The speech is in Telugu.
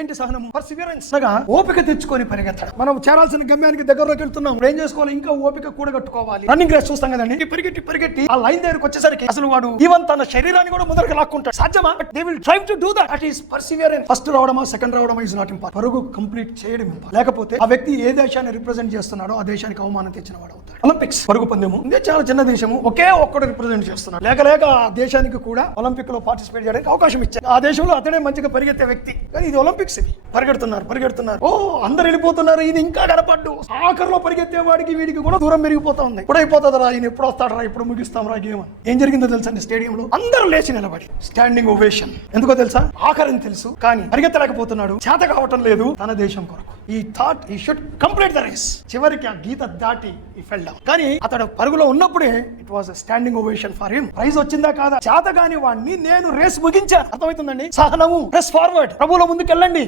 ఏంటి సహనము? పర్సివియరెన్స్ అనగా ఓపిక తెచ్చుకొని పరిగెత్తడం. మనం చేరాల్సిన గమ్యానికి దగ్గరలోకి వెళ్తున్నాం. ఏం చేసుకోవాలి? ఇంకా ఓపిక కూడగట్టుకోవాలి. రన్నింగ్ రేస్ చూస్తాం కదండి, పరిగెట్టి ఆ లైన్ దగ్గరకు వచ్చేసరికి అసలు వాడు ఈవెన్ తన శరీరాన్ని కూడా ముందరకు లాక్కుంటాడు. సాధ్యమా? But they will try to do that. That is perseverance. First రావడమా సెకండ్ రావడమా ఇస్ నాట్ ఇంపార్టెంట్. పరుగు కంప్లీట్ చేయడం ఇంపార్టెంట్. లేకపోతే ఆ వ్యక్తి ఏ దేశాన్ని రిప్రజెంట్ చేస్తున్నాడో ఆ దేశానికి అవమానం తెచ్చిన వాడు అవుతాడు. ఒలింపిక్స్ పరుగు పందెము. ఇండియా చాలా చిన్న దేశము, ఒకే ఒక్కడు రిప్రజెంట్ చేస్తున్నాడు. లేక ఆ దేశానికి కూడా ఒలింపిక్ లో పార్టిసిపేట్ చేయడానికి అవకాశం ఇచ్చారు. ఆ దేశంలో అతడే మంచిగా పరిగెత్తే వ్యక్తి. కానీ ఇది ఒలింపిక్స్. ఇది పరిగెడుతున్నారు. ఓ అందరు వెళ్ళిపోతున్నారు, ఇది ఇంకా గడపడ్డు. ఆఖరిలో పరిగెత్తే వాడికి వీడికి కూడా దూరం పెరిగిపోతా ఉంది. ఇప్పుడు అయిపోతుందా, ఈయన ఎప్పుడు వస్తాడరా, ఎప్పుడు ముగిస్తాం రా గేమ్. ఏం జరిగిందో తెలుసా స్టేడియంలో? అందరూ లేచి నిలబడి స్టాండింగ్ ఓవేషన్. ఎందుకో తెలుసా? ఆఖరిని తెలుసు కానీ పరిగెత్తలేకపోతున్నాడు, చేత కావటం లేదు తన దేశం కొరకు. ఈ థాట్ ఈ షుడ్ కంప్లీట్ ద రేస్. చివరికి ఆ గీత దాటి ఈ ఫెల్ డౌన్. కానీ అతడు పరుగులో ఉన్నప్పుడే it was standing ovation for him. Prize వచ్చిందా కాదా, చేత కాని వాడిని నేను రేస్ ముగించాను. అర్థమవుతుందండి? సహనము, ప్రెస్ ఫార్వర్డ్. ప్రభువులో ముందుకెళ్ళండి.